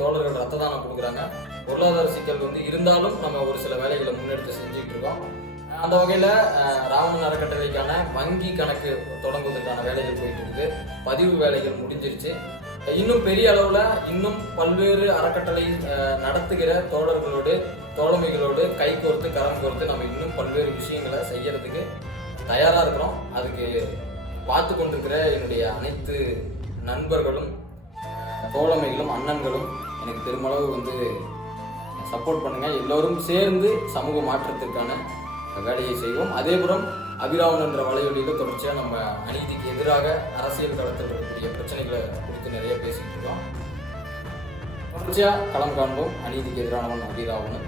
தோழர்கள் ரத்த தானம் கொடுக்குறாங்க. பொருளாதார சிக்கல் இருந்தாலும் நம்ம ஒரு சில வேலைகளை முன்னெடுத்து செஞ்சுட்டு இருக்கோம். அந்த வகையில் ராவணன் அறக்கட்டளைக்கான வங்கி கணக்கு தொடங்குவதற்கான வேலைகள் போயிட்டு இருக்குது. பதிவு வேலைகள் முடிஞ்சிருச்சு. இன்னும் பெரிய அளவில் இன்னும் பல்வேறு அறக்கட்டளை நடத்துகிற தோழர்களோடு தோழமைகளோடு கை கோர்த்து கரம் கோர்த்து நம்ம இன்னும் பல்வேறு விஷயங்களை செய்யறதுக்கு தயாராக இருக்கிறோம். அதுக்கு பார்த்து கொண்டிருக்கிற என்னுடைய அனைத்து நண்பர்களும் தோழமைகளும் அண்ணன்களும் எனக்கு பெருமளவு சப்போர்ட் பண்ணுங்கள். எல்லோரும் சேர்ந்து சமூக மாற்றத்திற்கான வேலையை செய்வோம். அதேபுறம் அபிராமன் என்ற வலையொலியில் தொடர்ச்சியாக நம்ம அநீதிக்கு எதிராக அரசியல் களத்தில் இருக்கக்கூடிய பிரச்சனைகளை குறித்து நிறைய பேசிக்கிட்டு இருக்கோம். தொடர்ச்சியாக களம் காண்போம். அநீதிக்கு எதிரானவன் அபிராமன்.